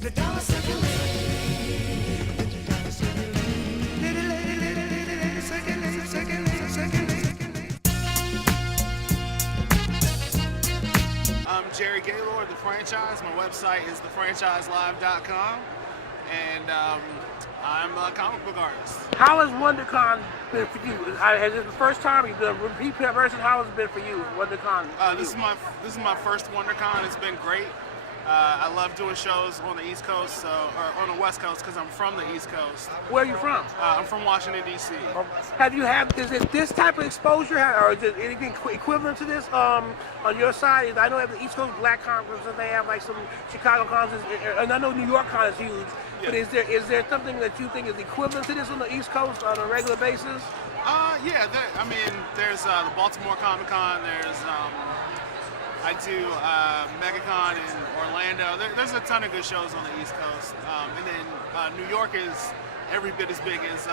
Let the dollar circulate. Let the dollar circulate. I'm Jerry Gaylord, the franchise. My website is thefranchiselive.com, and I'm a comic book artist. How has WonderCon been for you? Has it the first time you've done repeat version? How has it been for you, WonderCon? This is my first WonderCon. It's been great. I love doing shows on the East Coast, or on the West Coast, because I'm from the East Coast. Where are you from? I'm from Washington, D.C. Have you had, is it this type of exposure, or is it anything equivalent to this on your side? I know at the East Coast Black Conferences, they have like some Chicago conferences, and I know New York Con is huge, but is there something that you think is equivalent to this on the East Coast on a regular basis? Yeah, I mean, there's the Baltimore Comic Con, there's I do MegaCon in Orlando. There's a ton of good shows on the East Coast. And then New York is every bit as big as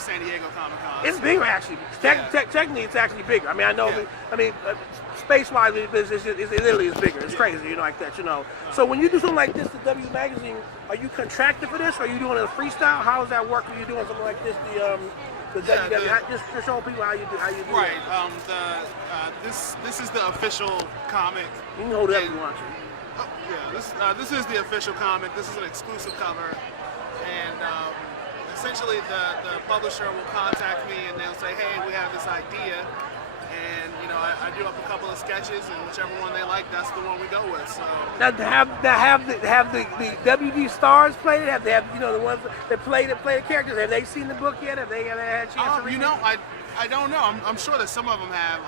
San Diego Comic Con. It's bigger, actually. Technically, it's actually bigger. I mean, I know, space-wise, it literally is bigger. It's crazy, like that, So when you do something like this, the W Magazine, are you contracted for this, or are you doing it a freestyle? How does that work when you're doing something like this, just to show people how you do right. it? This is the official comic. You can hold it up if you want to. Oh, yeah, this is the official comic. This is an exclusive cover, and essentially the publisher will contact me and they'll say, hey, we have this idea, and I do up a couple of sketches, and whichever one they like, that's the one we go with. So now, have the WD stars played it? Have they the ones that play the characters? Have they seen the book yet? Have they had a chance to read it? I don't know. I'm sure that some of them have.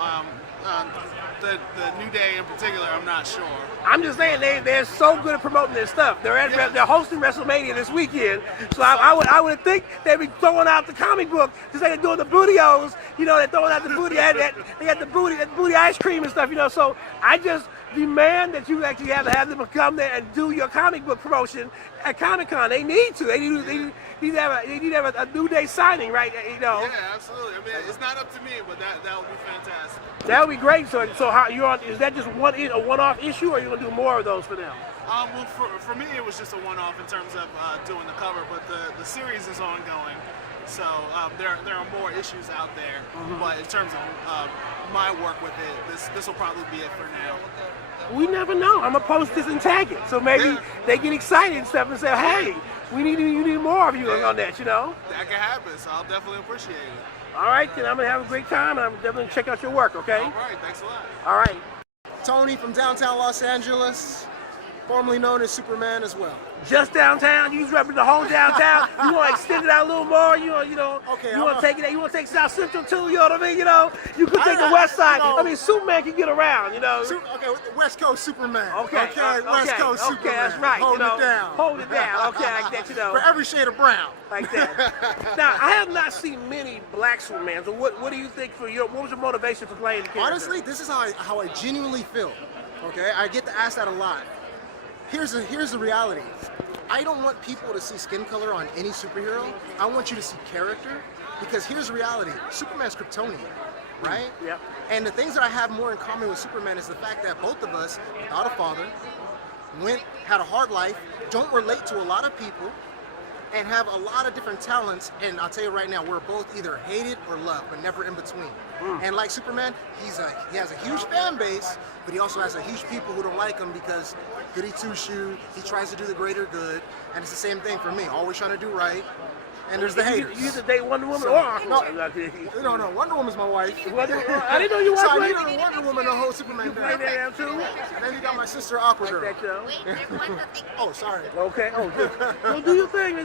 The New Day in particular, I'm not sure. I'm just saying they're so good at promoting their stuff. They're hosting WrestleMania this weekend, so I would think they'd be throwing out the comic book just like they're doing the bootios. They're throwing out the booty. They got the booty ice cream and stuff. So I just demand that you actually have them come there and do your comic book promotion at Comic-Con. They need to. They need to have a New Day signing, right? Yeah, absolutely. I mean, it's not up to me, but that would be fantastic. That would be great. So how you're on? Is that just a one-off issue, or are you gonna do more of those for them? Well, for me, it was just a one-off in terms of doing the cover, but the series is ongoing. So there are more issues out there, but in terms of my work with it, this will probably be it for now. We never know. I'm gonna post this and tag it, so maybe they get excited and stuff and say, "Hey, you need more of you on that," That can happen, so I'll definitely appreciate it. All right, then I'm gonna have a great time, and I'm definitely gonna check out your work. Okay. All right, thanks a lot. All right. Tony from downtown Los Angeles, formerly known as Superman as well. Just downtown? You repping the whole downtown? You want to extend it out a little more? Okay, you want to take it? You want to take South Central too? You know what I mean? You could take the West Side. I mean, Superman can get around. Okay, West Coast Superman. Okay, West Coast Superman. Okay, that's right. Hold it down. Hold it down. Okay, like that. For every shade of brown. Like that. Now, I have not seen many black Supermans. So what do you think what was your motivation for playing the character? Honestly, this is how I genuinely feel. Okay, I get to ask that a lot. Here's the reality. I don't want people to see skin color on any superhero. I want you to see character, because here's the reality. Superman's Kryptonian, right? Yep. And the things that I have more in common with Superman is the fact that both of us, without a father, had a hard life, don't relate to a lot of people, and have a lot of different talents. And I'll tell you right now, we're both either hated or loved, but never in between. And like Superman, he has a huge fan base, but he also has a huge people who don't like him because goody two-shoe, he tries to do the greater good, and it's the same thing for me, always trying to do right. And there's the haters. You get to date Wonder Woman or Aquaman? No, Wonder Woman's my wife. I didn't know you So watched I need a Wonder Woman the whole Superman. You play that too? And then you got my sister Aquagirl. Like that, Oh, sorry. Okay. Oh, good. Well, do your thing.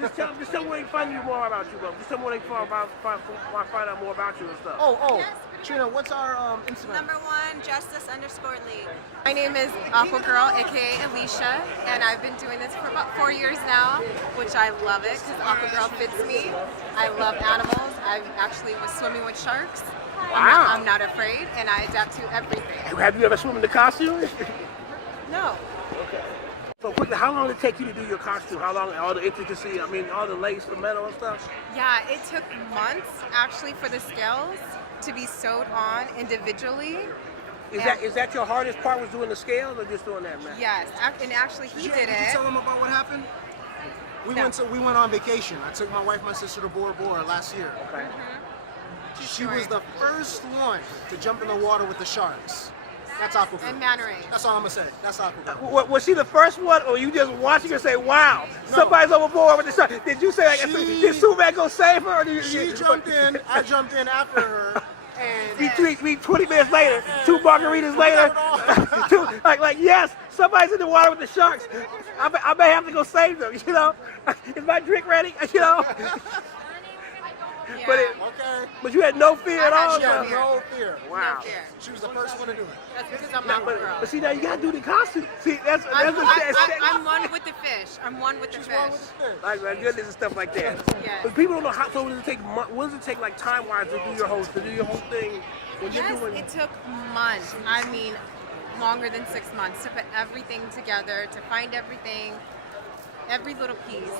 Just tell me where they find you more about you, bro. Just tell me where they find out more about you and stuff. Oh. Trina, what's our Instagram? #1 Justice_League. My name is Aquagirl, aka Alicia, and I've been doing this for about 4 years now, which I love it because Aquagirl fits me. I love animals. I actually was swimming with sharks. Wow. I'm not afraid, and I adapt to everything. Have you ever swum in the costume? No. Okay. So quickly, how long did it take you to do your costume? How long, all the intricacy, all the lace, the metal and stuff? Yeah, it took months actually for the scales to be sewed on individually. Is that your hardest part, was doing the scales or just doing that, man? Yes, and actually he did Did you it. tell him about We went on vacation. I took my wife and my sister to Bora Bora last year. Okay. She was the first one to jump in the water with the sharks. That's Aquagirl. And manta rays. That's all I'm gonna say. That's Aquagirl. Was she the first one, or you just watching her say, "Wow, somebody's overboard with the shark"? Did you say, like, "Did Superman go save her"? Or did She jumped in. I jumped in after her. And we 20 minutes later, 2 margaritas later, like yes, somebody's in the water with the sharks. I may have to go save them. You know, is my drink ready? You know. Yeah. But you had no fear at all. she had no fear. Wow. No fear. She was the first one to do it. That's because I'm But Aquagirl. see, now you gotta do the costume. See, that's I'm one with the fish. I'm one with the She's fish. one with the fish. like my goodness and stuff like that. Yes. But people don't know how. So does it take? What does it take, like time-wise, to do your whole thing? When Yes, you're doing. it took months. I mean, longer than 6 months to put everything together, to find everything, every little piece.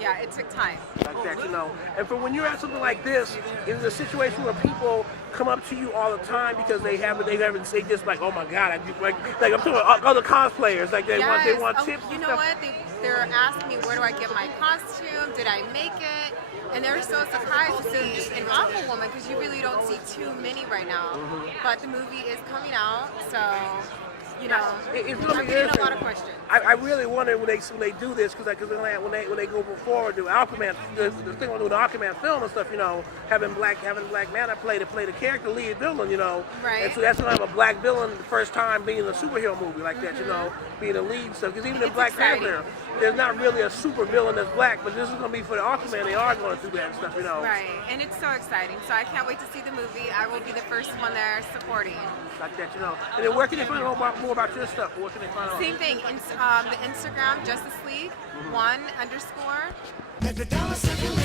Yeah, it took time. Like that, you know. And for when you're at something like this, it's a situation where people come up to you all the time because they just like, oh my God, like I'm talking about other cosplayers, like they want tips. You and know stuff. what? They're asking me, where do I get my costume? Did I make it? And they're so surprised to see an Aquawoman because you really don't see too many right now. But the movie is coming out, so you know, It's I'm really getting a interesting. lot of questions. I really wonder when they do this when they go forward do Aquaman, the thing on the Aquaman film and stuff, you know, having black man play the character lead villain, you know, Right. and so that's gonna have a black villain the first time being in a superhero movie like that, you know, being the lead stuff. Because even in It's Black exciting. Panther, there's not really a super villain that's black, but this is gonna be for the Aquaman. They are going to do that and stuff, you know. Right, and it's so exciting. So I can't wait to see the movie. I will be the first one there supporting. Like that, you know. And then where can they find out more about your stuff? Where can they find out? Same thing. The Instagram Justice League 1_. Let the dollar circulate.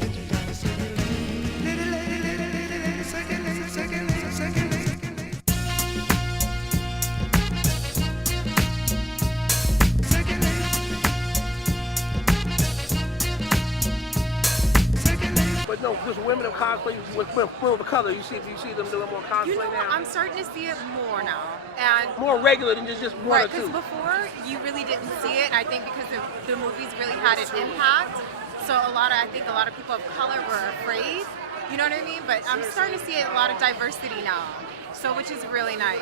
Let the dollar circulate. Let it circulate, circulate, circulate, circulate. Circulate. But no, just women of cosplay with the color. You see them doing more cosplay You know, now. I'm starting to see it more now, and More regular than just one right, or because two. before you really didn't see it, and I think because the movies really had an impact. So I think a lot of people of color were afraid. You know what I mean? But I'm starting to see a lot of diversity now, so which is really nice.